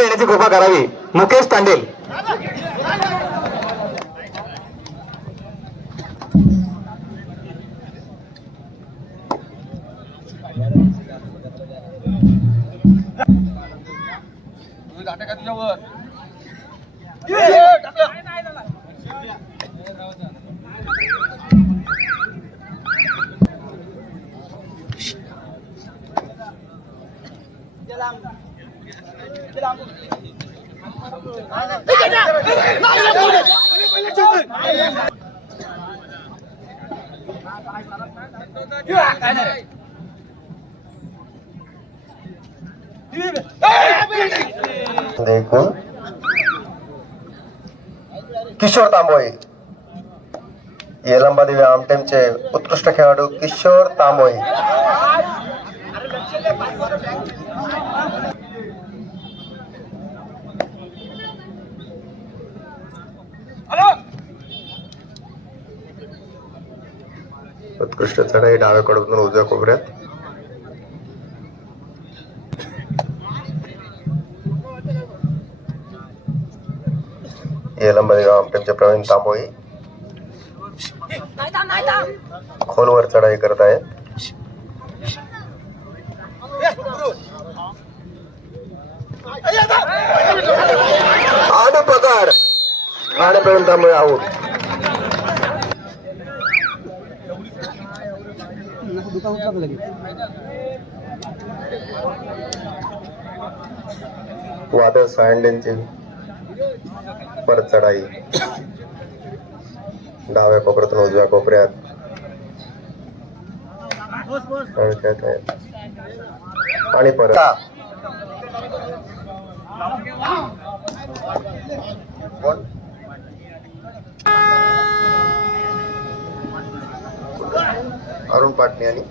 येण्याची कृपा करावी. मुकेश तांडेल. देखून किशोर तांबोळे येलंबा देवी आमटेमचे उत्कृष्ट खेळाडू किशोर तांबोळे उत्कृष्ट चढाई डाव्याकडून उजव्या कोपऱ्यात. येलंबा आमटेमचे प्रवीण तांबोळी. खोलवर चढाई करत आहेत. आणि पगार आणि प्रवीण आहोत आऊट वादळ सायंडेंची परत चढाई. डाव्या कोपऱ्यातून उजव्या कोपऱ्यात. आणि आणि परत. कोण? अरुण पाटणे आणि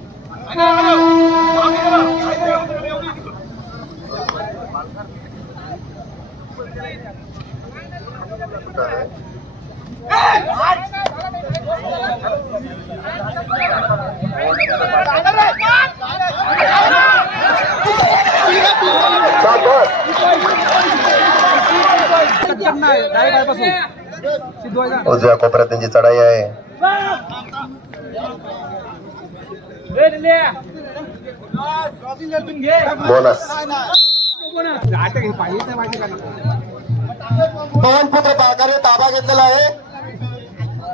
कुठं आहे? शाबास. उजव्या कोपऱ्यात त्यांची चढाई आहे बोनस पवनपुत्र पाळकाने ताबा घेतलेला आहे.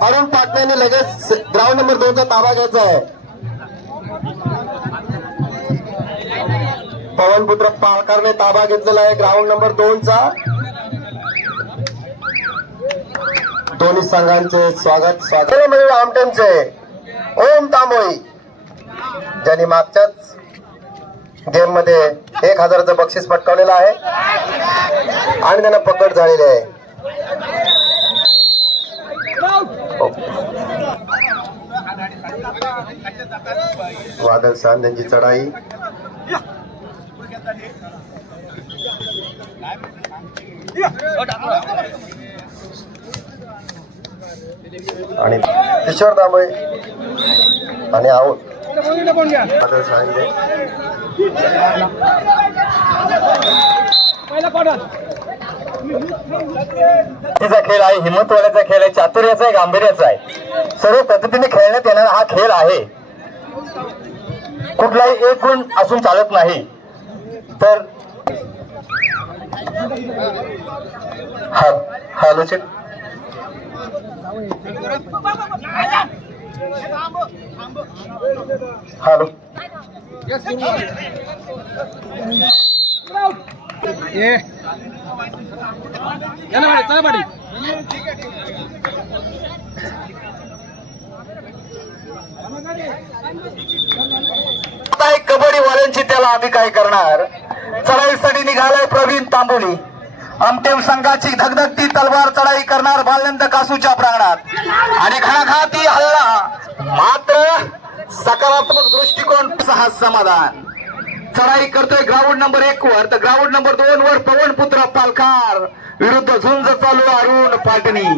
अरुण पाटण्याने लगेच ग्राउंड नंबर दोनचा ताबा घ्यायचा आहे. पवनपुत्र पाळकारने ताबा घेतलेला आहे ग्राउंड नंबर दोनचा दोन्ही संघांचे स्वागत स्वागत. म्हणजे आमटेमचे ओम तांबोळी. ज्यांनी मागच्याच गेममध्ये एक हजाराचं बक्षीस पटकावलेलं आहे. आणि त्यांना पकड झालेली आहे. वादळ शान त्यांची चढाई. आणि किशोर दामळे आणि आऊट. वादळ तिचा खेळ आहे हिंमतवाल्याचा खेळ आहे चातुर्याचा आहे गांभीर्याचा आहे. सर्व पद्धतीने खेळण्यात येणारा हा खेळ आहे. कुठलाही एक गुण असून चालत नाही. तर हा हॅलो. हॅलो आता एक कबड्डी वाल्यांची त्याला आम्ही काय करणार? चढाईसाठी निघालाय प्रवीण तांबोली. अंतिम संघाची धगधगती तलवार चढाई करणार बालनंद कासूच्या प्रांगणात. आणि घणाघाती हल्ला मात्र सकारात्मक दृष्टिकोन हा समाधान. चढाई करतोय ग्राउंड नंबर एक वर. तर ग्राउंड नंबर दोन वर पवन पुत्र पालकार विरुद्ध झुंज चालू अरुण पाटणी.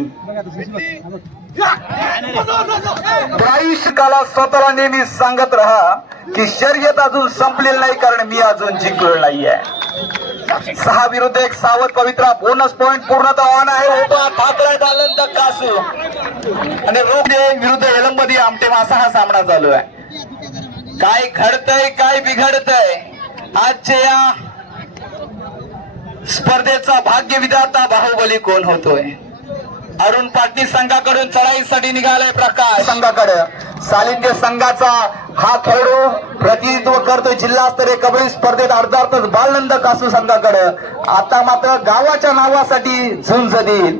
तर स्वतःला नेहमी सांगत राहा की शर्यत अजून संपलेली नाही कारण मी अजून जिंकलो नाहीये. सहा विरुद्ध एक सावध पवित्रा. बोनस पॉइंट पूर्णतः ऑन आहे. उभा ठाकरे दालन कासू आणि रोगडे विरुद्ध एलंबदी आमटे मासा हा सामना चालू आहे. काय घडतय काय बिघडतय आजच्या या स्पर्धेचा भाग्य विधाता बाहुबली कोण होतोय? अरुण पाटणी संघाकडून चढाईसाठी निघालाय प्रकाश. संघाकडे. सालिंद्य संघाचा हा खेळाडू प्रतिनिधित्व करतोय. जिल्हास्तरीय कबड्डी स्पर्धेत अर्धार्थच बालनंद कासू संघाकडे. आता मात्र गावाच्या नावासाठी झुंज देईल.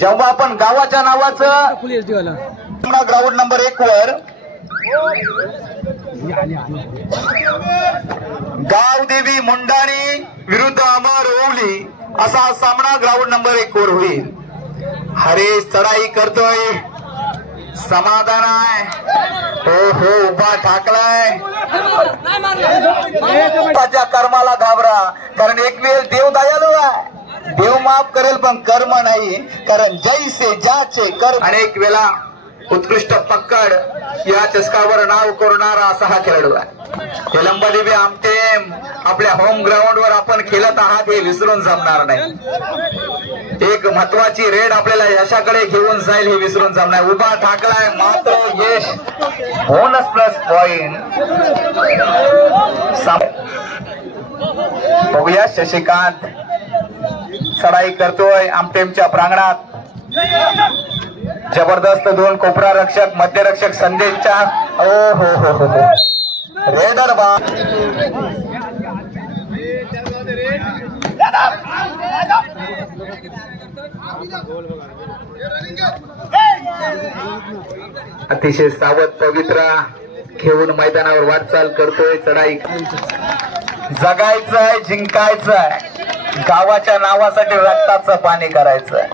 जेव्हा आपण गावाच्या नावाचं ग्राउंड नंबर एक वर गावदेवी मुंडाणी विरुद्ध अमर ओवली असा सामना ग्राउंड नंबर एक वर होईल. हरेश चढाई करतोय. समाधान आहे. हो हो उभा ठाकलाय. त्याच्या कर्माला घाबरा. कारण एक वेळ देव दयालू आहे. देव माफ करेल पण कर्म नाही. कारण जैसे ज्याचे कर्म. अनेक वेळा उत्कृष्ट पक्कड या चषकावर नाव करणारा असा हा खेळाडू आहे. देवी आमटे आपल्या होम ग्राउंड वर आपण खेळत आहात हे विसरून जमणार नाही. एक महत्वाची रेड आपल्याला यशाकडे घेऊन जाईल हे विसरून जमणार उभा ठाकलाय मात्र यश. बोनस प्लस पॉइंट बघूया शशिकांत. चढाई करतोय आमटेमच्या प्रांगणात. जबरदस्त दोन कोपरा रक्षक मध्यरक्षक संदेशच्या. ओ हो हो हो हो. रेडर बा अतिशय सावध पवित्रा घेऊन मैदानावर वाटचाल करतोय चढाई. जगायचंय जिंकायचंय. गावाच्या नावासाठी रक्ताचं पाणी करायचंय.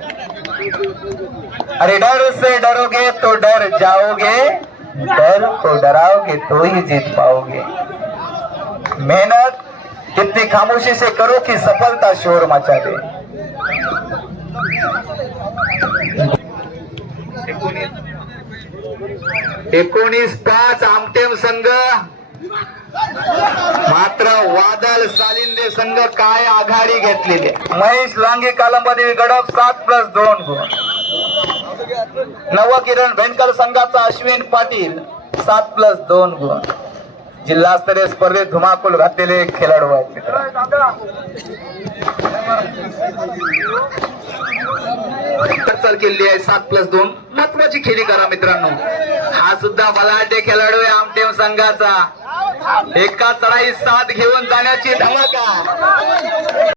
अरे डर से डरोगे तो डर जाओगे. डर को डराओगे तो ही जीत पाओगे. मेहनत कितनी खामोशी से करो कि सफलता शोर मचा दे एकोणीस पाच आमटेम संघ. मात्र वादल सालिंदे संघ काय आघाडी घेतलेली? महेश लांगे कालंबदी गडप सात प्लस दोन गुण. नवकिरण भेंडकर संघाचा अश्विन पाटील सात प्लस दोन गुण. जिल्हास्तरीय स्पर्धेत धुमाकूल घातलेले खेळाडू आहेत हालचाल केली आहे सात प्लस दोन. महत्वाची खेळी करा मित्रांनो. हा सुद्धा बलाढ्य खेळाडू आहे आमटेम संघाचा. एका चढाई साथ घेऊन जाण्याची धमाका